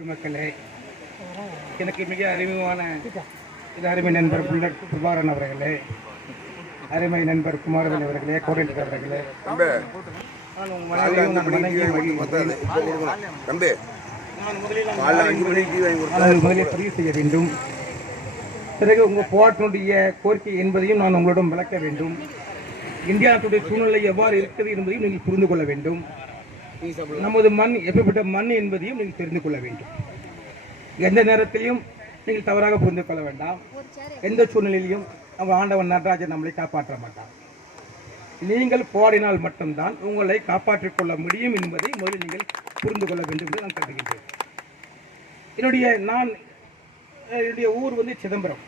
பெருமக்களே எனக்கு மிக அறிமுகமான இது அருமை நண்பர் புல்லட் பிரபாகரன் அவர்களே. அருமை நண்பர் குமாரவேல் அவர்களே கோடேந்திர அவர்களே. நான் உங்கள் மனைவியும் முதலில் பதிவு செய்ய வேண்டும். பிறகு உங்கள் போராட்டனுடைய கோரிக்கை என்பதையும் நான் உங்களிடம் விளக்க வேண்டும். இந்தியா நாட்டுடைய சூழ்நிலை எவ்வாறு இருக்கிறது என்பதையும் நீங்கள் புரிந்து கொள்ள வேண்டும். நமது மண் எப்படிப்பட்ட மண் என்பதையும் நீங்கள் தெரிந்து கொள்ள வேண்டும். எந்த நேரத்திலையும் நீங்கள் தவறாக புரிந்து கொள்ள வேண்டாம். எந்த சூழ்நிலையிலும் நம்ம ஆண்டவன் நடராஜன் நம்மளை காப்பாற்ற மாட்டான் நீங்கள் போராடினால் மட்டும்தான் உங்களை காப்பாற்றிக் கொள்ள முடியும் என்பதை முதலில் நீங்கள் புரிந்து கொள்ள வேண்டும் என்று நான் கருதுகின்றேன். என்னுடைய நான் என்னுடைய ஊர் வந்து சிதம்பரம்.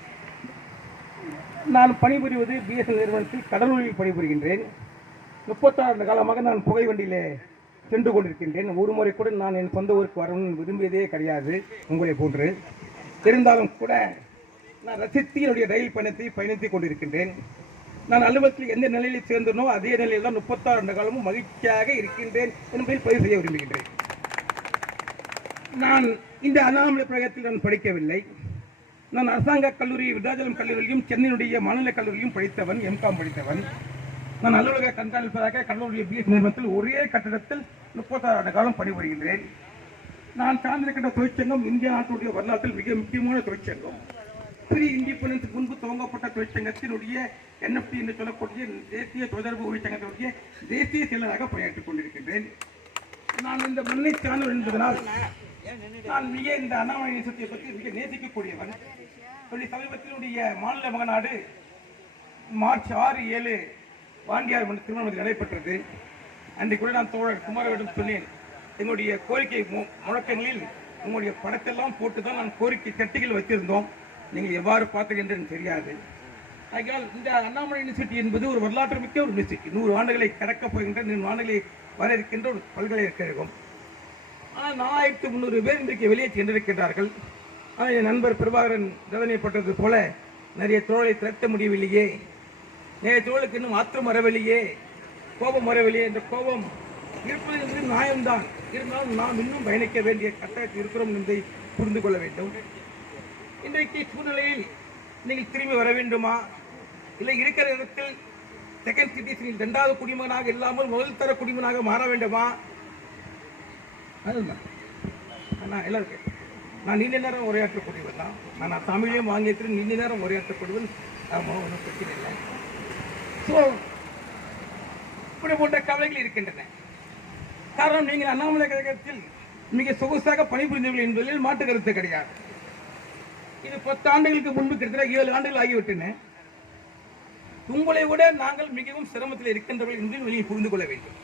நான் பணிபுரிவது பிஎஸ்என் நிறுவனத்தில் கடலூரில் பணிபுரிகின்றேன். முப்பத்தாறு காலமாக நான் புகை வண்டியிலே சென்று கொண்டிருக்கின்றேன். ஒரு முறை கூட நான் என் சொந்த ஊருக்கு வரணும்னு விரும்பியதே கிடையாது. உங்களை போன்று. இருந்தாலும் கூட நான் ரசித்து என்னுடைய ரயில் பயணத்தை பயணித்துக் கொண்டிருக்கின்றேன். நான் அலுவலகத்தில் எந்த நிலையில் சேர்ந்தனோ அதே நிலையில் தான் முப்பத்தாறு ஆண்டு காலமும் மகிழ்ச்சியாக இருக்கின்றேன் என்பதில் பதிவு செய்ய விரும்புகின்றேன். நான் இந்த அண்ணாமலை பிரகத்தில் நான் படிக்கவில்லை. நான் அரசாங்க கல்லூரி விருதாச்சலம் கல்லூரியிலும் சென்னையினுடைய மாநில கல்லூரியிலும் படித்தவன் எம்காம் படித்தவன். நான் அலுவலக கண்காணிப்பதாக கல்லூரி பிஎஸ் நிறுவனத்தில் ஒரே கட்டடத்தில் முப்பத்தாறு ஆண்டு காலம் பணிபுரிகின்றேன். நான் சார்ந்திருக்கின்ற தொழிற்சங்கம் இந்திய நாட்டுடைய வரலாற்றில் மிக முக்கியமான தொழிற்சங்கம். ப்ரீ இண்டிபெண்டன்ஸ் முன்பு துவங்கப்பட்ட தொழிற்சங்கத்தினுடைய என்எஃப்டி என்று சொல்லக்கூடிய தேசிய தொடர்பு தொழிற்சங்கத்தினுடைய தேசிய செயலராக பணியாற்றிக் கொண்டிருக்கின்றேன். நான் இந்த மண்ணை சார்ந்தவர் என்பதனால் நான் மிக இந்த அண்ணாமலை நேசத்தை பற்றி மிக நேசிக்கக்கூடியவன். சமீபத்தினுடைய மாநில மகநாடு மார்ச் ஆறு ஏழு வாண்டியார் மன்ற திருமணத்தில் நடைபெற்றது. அன்றைக்கு கூட நான் தோழர் குமாரவிடம் சொன்னேன் எங்களுடைய கோரிக்கை முழக்கங்களில் உங்களுடைய படத்தெல்லாம் போட்டு தான் நான் கோரிக்கை சட்டிகள் வைத்திருந்தோம். நீங்கள் எவ்வாறு பார்த்தீர்கள் என்று தெரியாது. ஆகையால் இந்த அண்ணாமலை யூனிவர்சிட்டி என்பது ஒரு வரலாற்று மிக்க ஒரு யூனிவர்சிட்டி. நூறு ஆண்டுகளை கடக்கப் போகின்ற நூறு ஆண்டுகளை வர இருக்கின்ற ஒரு பல்கலைக்கழகம். ஆனால் நாலாயிரத்து முந்நூறு பேர் இன்றைக்கு வெளியே சென்றிருக்கின்றார்கள். ஆனால் என் நண்பர் பிரபாகரன் வேதனைப்பட்டது போல நிறைய தோழலை திரட்ட முடியவில்லையே. நிறைய தோழலுக்கு இன்னும் ஆத்திரம் வரவில்லையே. கோபம் வரவில்லையே இந்த கோபம் இருப்பது என்பது நியாயம்தான். இருந்தாலும் நாம் இன்னும் பயணிக்க வேண்டிய கட்டாயத்தில் இருக்கிறோம் என்பதை புரிந்து கொள்ள வேண்டும். இன்றைக்கு சூழ்நிலையில் நீங்கள் திரும்பி வர வேண்டுமா? இல்லை இருக்கிற இடத்தில் செகண்ட் சிட்டிசனில் இரண்டாவது குடிமகனாக இல்லாமல் முதல் தர குடிமகனாக மாற வேண்டுமா? அதுதான். நான் எல்லாரும் நான் நீண்ட நேரம் உரையாற்றக்கூடியவன் தான். நான் நான் தமிழையும் ஆங்கிலத்திலும் நீண்ட நேரம் உரையாற்றக்கூடியவன் ஒன்றும் பிரச்சனை இல்லை. ஸோ இப்படி போன்ற கவலைகள் இருக்கின்றன. காரணம் நீங்கள் அண்ணாமலை கழகத்தில் மிக சொகுசாக பணிபுரிந்தவர்கள் என்பதில் மாற்று கருத்து கிடையாது. இது பத்து ஆண்டுகளுக்கு முன்பு கிட்டத்தட்ட ஏழு ஆண்டுகள் ஆகிவிட்டன. உங்களை விட நாங்கள் மிகவும் சிரமத்தில் இருக்கின்றவர்கள் என்பதை வெளியே புரிந்து கொள்ள வேண்டும்.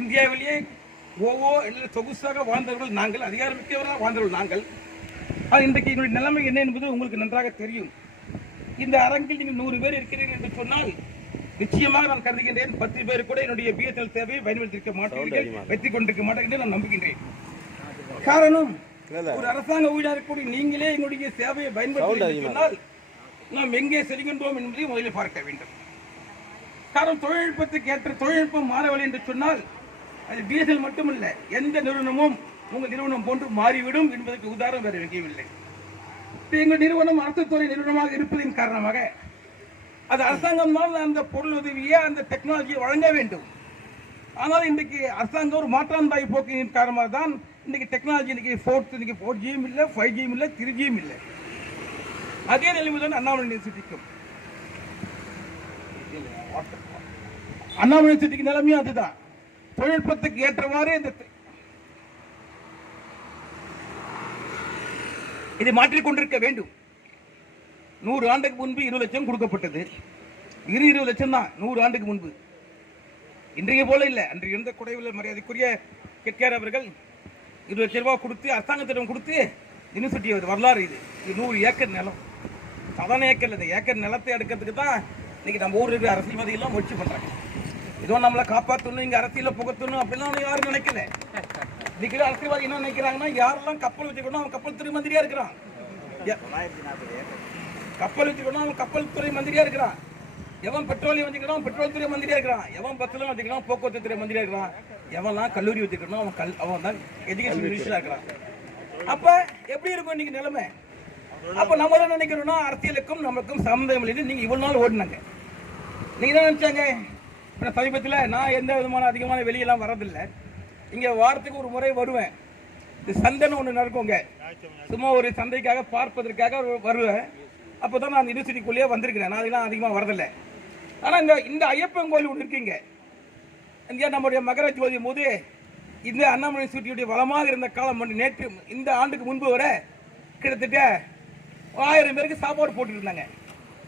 இந்தியாவிலேயே ஓவோ இல்லை சொகுசாக வாழ்ந்தவர்கள் நாங்கள் அதிகாரமிக்கவராக வாழ்ந்தவர்கள் நாங்கள். ஆனால் இன்றைக்கு எங்களுடைய நிலைமை என்ன என்பது உங்களுக்கு நன்றாக தெரியும். இந்த அரங்கில் நீங்கள் நூறு பேர் இருக்கிறீர்கள் என்று சொன்னால் நிச்சயமாக நான் கருதுகின்றேன். பத்து பேர் கூட என்னுடைய பிஎஸ்எல் சேவையை பயன்படுத்தியிருக்க மாட்டீர்கள். வெற்றி கொண்டிருக்க மாட்டேன் நான் நம்புகின்றேன். காரணம் ஒரு அரசாங்க ஊழியர் கூடி நீங்களே எங்களுடைய சேவையை பயன்படுத்தி சொன்னால் நாம் எங்கே செல்கின்றோம் என்பதை முதலில் பார்க்க வேண்டும். காரணம் தொழில்நுட்பத்துக்கு ஏற்ற தொழில்நுட்பம் மாறவில்லை என்று சொன்னால் அது பிஎஸ்எல் மட்டுமல்ல எந்த நிறுவனமும் உங்கள் நிறுவனம் போன்று மாறிவிடும் என்பதற்கு உதாரணம் வேறு எங்கேயும் இல்லை. எங்கள் நிறுவனம் அரசு துறை நிறுவனமாக இருப்பதின் காரணமாக அது அரசாங்கம் தான் அந்த பொருள் உதவியை அந்த டெக்னாலஜியை வழங்க வேண்டும். ஆனால் இன்றைக்கு அரசாங்கம் ஒரு மாற்றாந்தாய் போக்கின் காரணமாக தான் இன்றைக்கி டெக்னாலஜி இன்றைக்கி ஃபோர்த் இன்னைக்கு ஃபோர் ஜியும் இல்லை ஃபைவ் ஜியும் இல்லை த்ரீ ஜியும் இல்லை. அதே நிலைமை தான் அண்ணாமலை யூனிவர்சிட்டிக்கும். அண்ணாமலை யூனிவர்சிட்டிக்கு நிலைமையும் அதுதான். தொழில்நுட்பத்துக்கு ஏற்றவாறு இந்த இதை மாற்றிக்கொண்டிருக்க வேண்டும். நூறு ஆண்டுக்கு முன்பு இருபது லட்சம் கொடுக்கப்பட்டது. இரு இருபது லட்சம் தான் நூறு ஆண்டுக்கு முன்பு. இன்றைய போல இல்லை அன்று இருந்த குடைவில் மரியாதைக்குரிய கெட்கேர் அவர்கள் இருபது லட்ச ரூபா கொடுத்து அரசாங்கத்திடம் கொடுத்து யூனிவர்சிட்டி வரலாறு இது. இது நூறு ஏக்கர் நிலம். சாதாரண ஏக்கர் இல்லை இந்த ஏக்கர் நிலத்தை எடுக்கிறதுக்கு தான் இன்னைக்கு நம்ம ஊர் இருக்கிற அரசியல்வாதிகள்லாம் முயற்சி பண்ணுறாங்க ஏதோ நம்மளை காப்பாற்றணும் இங்கே அரசியலில் புகத்தணும் அப்படிலாம் யாரும் நினைக்கல. இன்னைக்கு அரசியல்வாதி என்ன நினைக்கிறாங்கன்னா யாரெல்லாம் கப்பல் வச்சுக்கணும் அவன் கப்பல் துறை மந்திரியா இருக்கிறான். ஏக்கர் கப்பல் வச்சுக்கணும் அவன் கப்பல் துறை மந்திரியா இருக்கிறான். எவன் பெட்ரோலியம் வச்சுக்கணும் பெட்ரோல் துறை மந்திரியா இருக்கிறான். எவன் பஸ்லாம் வச்சுக்கணும் போக்குவரத்து துறை மந்திரியா இருக்கிறான். எவன்லாம் கல்லூரி வச்சுக்கணும் அவன் கல் அவன் தான் எஜுகேஷன் மினிஸ்டரா இருக்கிறான். அப்ப எப்படி இருக்கும் இன்னைக்கு நிலைமை? அப்ப நம்ம என்ன நினைக்கிறோம்னா அரசியலுக்கும் நமக்கும் சம்மந்தம் இல்லைன்னு நீங்க இவ்வளவு நாள் ஓடினாங்க. நீங்க என்ன நினைச்சாங்க? இப்ப சமீபத்துல நான் எந்த விதமான அதிகமான வெளியெல்லாம் வரதில்லை இங்க வாரத்துக்கு ஒரு முறை வருவேன். இந்த சந்தைன்னு ஒன்று நடக்குங்க. சும்மா ஒரு சந்தைக்காக பார்ப்பதற்காக வருவேன். அப்போ தான் நான் யூனிவர்சிட்டிக்குள்ளேயே வந்திருக்கிறேன். நான் அதெல்லாம் அதிகமாக வரதில்லை. ஆனால் இந்த இந்த ஐயப்பன் கோயில் ஒன்று இருக்குங்க. இங்கே நம்முடைய மகர ஜோதி போது இந்த அண்ணாமலை யூனிவர்சிட்டியுடைய வளமாக இருந்த காலம் வந்து நேற்று இந்த ஆண்டுக்கு முன்பு வர கிட்டத்தட்ட ஆயிரம் பேருக்கு சாப்பாடு போட்டுருந்தாங்க இருந்தாங்க.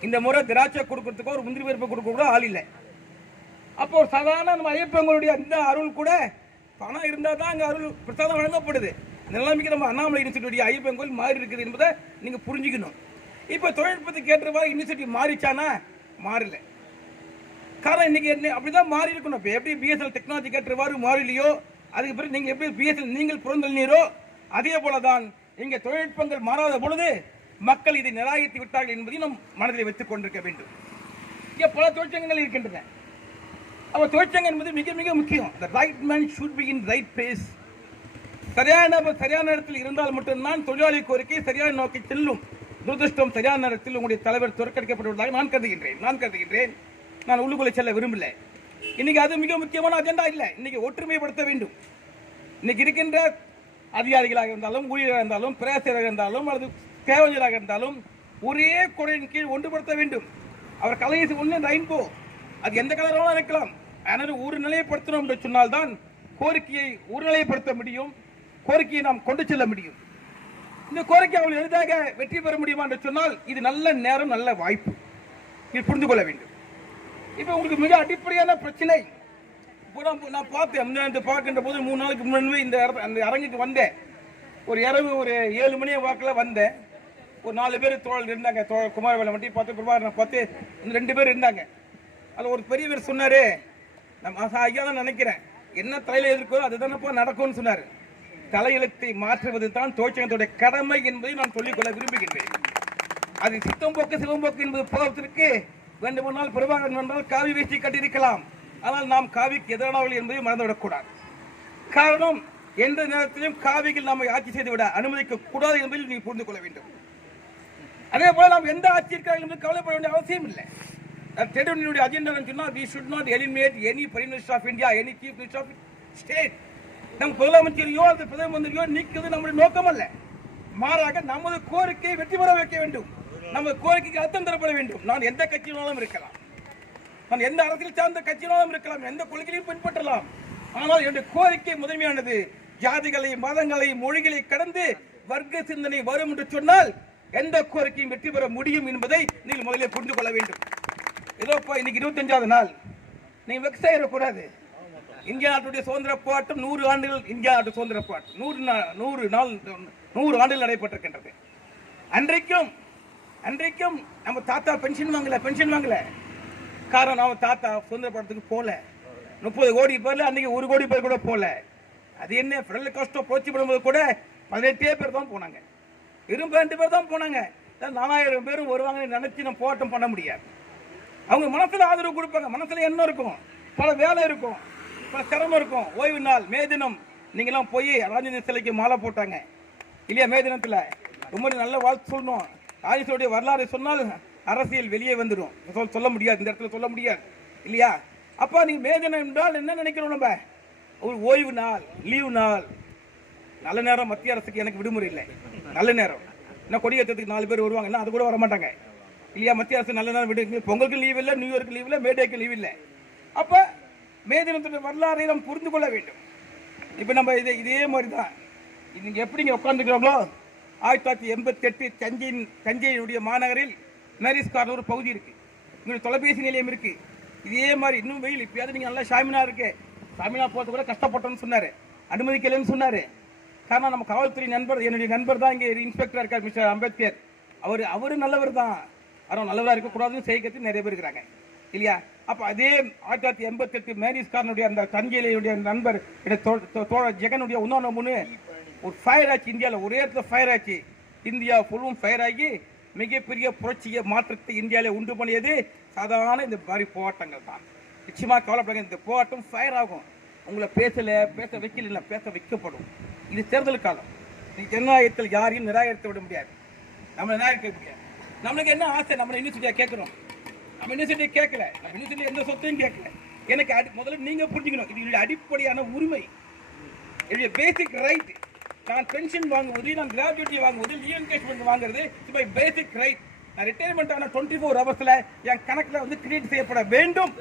இந்த முறை திராட்சை கொடுக்கறதுக்கோ ஒரு முந்திரி பருப்பு கொடுக்க கூட ஆள் இல்லை. அப்போ ஒரு சாதாரண நம்ம ஐயப்பங்களுடைய அந்த அருள் கூட பணம் இருந்தால் தான் அங்கே அருள் பிரசாதம் வழங்கப்படுது. நிலைமைக்கு நம்ம அண்ணாமலை யூனிவர்சிட்டியுடைய ஐயப்பன் கோயில் மாறி இருக்குது என்பதை நீங்கள் புரிஞ்சுக்கணும். இப்போ தொழில்நுட்பத்துக்கு ஏற்றவாறு யூனிவர்சிட்டி மாறிச்சானா? மாறல. காரணம் இன்னைக்கு அப்படிதான் மாறி இருக்கணும். இப்போ எப்படி பிஎஸ்எல் டெக்னாலஜி ஏற்றவாறு மாறிலையோ அதுக்கு பிறகு நீங்கள் எப்படி பிஎஸ்எல் நீங்கள் புறந்தள்ளினீரோ அதே போல தான் இங்கே தொழில்நுட்பங்கள் மாறாத பொழுது மக்கள் இதை நிராகரித்து விட்டார்கள் என்பதையும் நம் மனதில் வைத்துக் கொண்டிருக்க வேண்டும். இங்கே பல தொழிற்சங்கங்கள் இருக்கின்றன. அப்போ தொழிற்சங்கம் என்பது மிக மிக முக்கியம். The right man should be in right place சரியான சரியான இடத்தில் இருந்தால் மட்டும்தான் தொழிலாளி கோரிக்கை சரியான நோக்கி செல்லும். துரதிருஷ்டம் சரியான நேரத்தில் உங்களுடைய தலைவர் தோற்கடிக்கப்பட்டுள்ளதாக நான் கருதுகின்றேன். நான் கருதுகின்றேன். நான் உள்ளுக்குள்ளே செல்ல விரும்பல இன்னைக்கு அது மிக முக்கியமான அஜெண்டா இல்லை. இன்னைக்கு ஒற்றுமைப்படுத்த வேண்டும். இன்னைக்கு இருக்கின்ற அதிகாரிகளாக இருந்தாலும் ஊழியராக இருந்தாலும் பிரேசியராக இருந்தாலும் அல்லது தேவஞ்சராக இருந்தாலும் ஒரே குறையின் கீழ் ஒன்றுபடுத்த வேண்டும். அவர் கலையை ஒன்று ரெயின்போ அது எந்த கலராலும் இருக்கலாம். ஆனால் ஒரு நிலையப்படுத்தணும் என்று சொன்னால்தான் கோரிக்கையை ஒரு நிலைப்படுத்த முடியும். கோரிக்கையை நாம் கொண்டு செல்ல முடியும். இந்த கோரிக்கை அவர்கள் எளிதாக வெற்றி பெற முடியுமா என்று சொன்னால் இது நல்ல நேரம் நல்ல வாய்ப்பு. இது புரிந்து கொள்ள வேண்டும். இப்போ உங்களுக்கு மிக அடிப்படையான பிரச்சனை இப்போ நான் பார்த்தேன் முன்னாடி பார்க்கின்ற போது மூணு நாளுக்கு முன்னாடி இந்த அந்த அரங்குக்கு வந்தேன். ஒரு இரவு ஒரு ஏழு மணி வாக்கில் வந்தேன். ஒரு நாலு பேர் தோழல் இருந்தாங்க. தோழர் குமாரவேலை மட்டும் பார்த்து பிரபாகரனை பார்த்து இந்த ரெண்டு பேர் இருந்தாங்க. அதில் ஒரு பெரியவர் சொன்னார் நம்ம ஐயா தான் நினைக்கிறேன். என்ன தலையில் இருக்கோ அதுதானப்பா நடக்கும்னு சொன்னார். தலையெழுத்தை மாற்றுவது தான் தொழிற்சங்கத்துடைய கடமை என்பதை நான் சொல்லிக்கொள்ள விரும்புகின்றேன். அது சித்தம் போக்கு சிவம் போக்கு என்பது போவதற்கு வேண்டுமானால் பிரபாகரன் என்றால் காவி வேஷ்டி கட்டியிருக்கலாம். ஆனால் நாம் காவிக்கு எதிரானவர்கள் என்பதை மறந்துவிடக்கூடாது காரணம் எந்த நேரத்திலும் காவிகள் நம்மை ஆட்சி செய்துவிட அனுமதிக்க கூடாது என்பதில் நீங்கள் புரிந்து கொள்ள வேண்டும். அதே போல நாம் எந்த ஆட்சி இருக்கிறார்கள் என்று கவலைப்பட வேண்டிய அவசியம் இல்லை. டெடுடைய அஜெண்டா சொன்னால் we should not eliminate any prime minister of India any chief minister of state நம் முதலமைச்சரையோ அல்லது பிரதம மந்திரியோ நீக்குவது நம்முடைய நோக்கம் அல்ல மாறாக நமது கோரிக்கையை வெற்றி பெற வைக்க வேண்டும். நமது கோரிக்கைக்கு அர்த்தம் தரப்பட வேண்டும். நான் எந்த கட்சியினாலும் இருக்கலாம். நான் எந்த அரசியல் சார்ந்த கட்சியினாலும் இருக்கலாம். எந்த கொள்கையிலையும் பின்பற்றலாம். ஆனால் என்னுடைய கோரிக்கை முதன்மையானது ஜாதிகளை மதங்களை மொழிகளை கடந்து வர்க்க சிந்தனை வரும் என்று சொன்னால் எந்த கோரிக்கையும் வெற்றி பெற முடியும் என்பதை நீங்கள் முதலில் புரிந்து கொள்ள வேண்டும். ஏதோப்பா இன்னைக்கு இருபத்தஞ்சாவது நாள். நீங்க வெக்ஸாயிடக்கூடாது இந்திய நாட்டுடைய சுதந்திர போராட்டம் நூறு ஆண்டுகள் இந்தியா நாட்டு சுதந்திர போராட்டம். நூறு நூறு நாள் நூறு ஆண்டுகள் நடைபெற்றிருக்கின்றது. அன்றைக்கும் அன்றைக்கும் நம்ம தாத்தா பென்ஷன் வாங்கல பென்ஷன் வாங்கல. காரணம் நம்ம தாத்தா சுதந்திர போராட்டத்துக்கு போல. முப்பது கோடி பேர்ல அன்னைக்கு ஒரு கோடி பேர் கூட போல. அது என்ன ஃபிரல் கஷ்டம் போச்சு பண்ணும்போது கூட பதினெட்டே பேர் தான் போனாங்க. வெறும் ரெண்டு பேர் தான் போனாங்க. நாலாயிரம் பேரும் வருவாங்கன்னு நினைச்சு நம்ம போராட்டம் பண்ண முடியாது. அவங்க மனசுல ஆதரவு கொடுப்பாங்க. மனசுல என்ன இருக்கும். பல வேலை இருக்கும். சிரமம் இருக்கும். ஓய்வு நாள் மே தினம். நீங்களாம் போய் ராஜேந்திர சிலைக்கு மாலை போட்டாங்க. இல்லையா மே தினத்தில்? ரொம்ப நல்ல வாழ்த்து சொல்லணும். ராஜேந்திரோடைய வரலாறு சொன்னால் அரசியல் வெளியே வந்துடும் சொல் சொல்ல முடியாது. இந்த இடத்துல சொல்ல முடியாது. இல்லையா? அப்போ நீங்கள் மே தினம் என்றால் என்ன நினைக்கிறோம் நம்ம? ஒரு ஓய்வு நாள் லீவு நாள். நல்ல நேரம் மத்திய அரசுக்கு எனக்கு விடுமுறை இல்லை. நல்ல நேரம். என்ன கொடியேற்றத்துக்கு நாலு பேர் வருவாங்க. என்ன அது கூட வர மாட்டாங்க இல்லையா மத்திய அரசு நல்ல நேரம் விடுங்க. பொங்கலுக்கு லீவ் இல்லை நியூயர்க்கு லீவ் இல்லை மேடேக்கு லீவ் இல்லை. அப்போ மே தினத்துடைய வரலாறை நாம் புரிந்து கொள்ள வேண்டும். இப்போ நம்ம இதே இதே மாதிரி தான் நீங்க எப்படிங்க உட்காந்துக்கிறோங்களோ ஆயிரத்தி தொள்ளாயிரத்தி எண்பத்தி எட்டு தஞ்சையின் தஞ்சையினுடைய மாநகரில் மேரிஸ் ஒரு பகுதி இருக்குது இங்கே தொலைபேசி நிலையம் இருக்குது இதே மாதிரி இன்னும் வெயில் இப்போயாவது நீங்கள் நல்லா ஷாமினா இருக்கு. ஷாமினா போகிறது கூட கஷ்டப்பட்டோம்னு சொன்னார். அனுமதிக்கலைன்னு சொன்னார். காரணம் நம்ம காவல்துறை நண்பர் என்னுடைய நண்பர் தான் இங்கே இன்ஸ்பெக்டர் இருக்கார் மிஸ்டர் அம்பேத்கர். அவர் அவரும் நல்லவர் தான் ஆனால் நல்லவராக இருக்கக்கூடாதுன்னு செய்கிறது நிறைய பேர் இருக்கிறாங்க. இல்லையா? அப்போ அதே ஆயிரத்தி தொள்ளாயிரத்தி எண்பத்தி எட்டு காரனுடைய அந்த தஞ்சையிலுடைய நண்பர் தோ- தோழர் ஜெகனுடைய உன்னொன்று மூணு ஒரு ஃபயர் ஆச்சு இந்தியாவில் ஒரே இடத்துல ஃபயர் ஆச்சு. இந்தியா ஃபுல்லும் ஃபயர் ஆகி மிகப்பெரிய புரட்சிய மாற்றத்தை இந்தியாவில் உண்டு பண்ணியது சாதாரண இந்த மாதிரி போராட்டங்கள் தான். நிச்சயமாக கவலைப்படுங்க இந்த போராட்டம் ஃபயர் ஆகும். உங்களை பேசல பேச வைக்கல பேச வைக்கப்படும். இது தேர்தல் காலம். நீ ஜனநாயகத்தில் யாரையும் நிராகரித்து விட முடியாது. நம்மளை நிராகரிக்க முடியாது. நம்மளுக்கு என்ன ஆசை? நம்ம சொல்லியாக கேட்குறோம் நம்ம யூனிவர்சிட்டி கேட்கல? நம்ம யூனிவர்சிட்டி எந்த சொத்தையும் கேட்கல? எனக்கு அடி முதல்ல நீங்கள் புரிஞ்சுக்கணும். இது என்னுடைய அடிப்படையான உரிமை. என்னுடைய பேசிக் ரைட் நான் பென்ஷன் வாங்குவது நான் கிராஜுவேட்டி வாங்குவது லீவ் என்கேஜ்மெண்ட் வாங்குறது இது மை பேசிக் ரைட் நான் ரிட்டையர்மெண்ட் ஆன டுவெண்ட்டி ஃபோர் ஹவர்ஸில் என் கணக்கில் வந்து கிரியேட் செய்யப்பட வேண்டும்.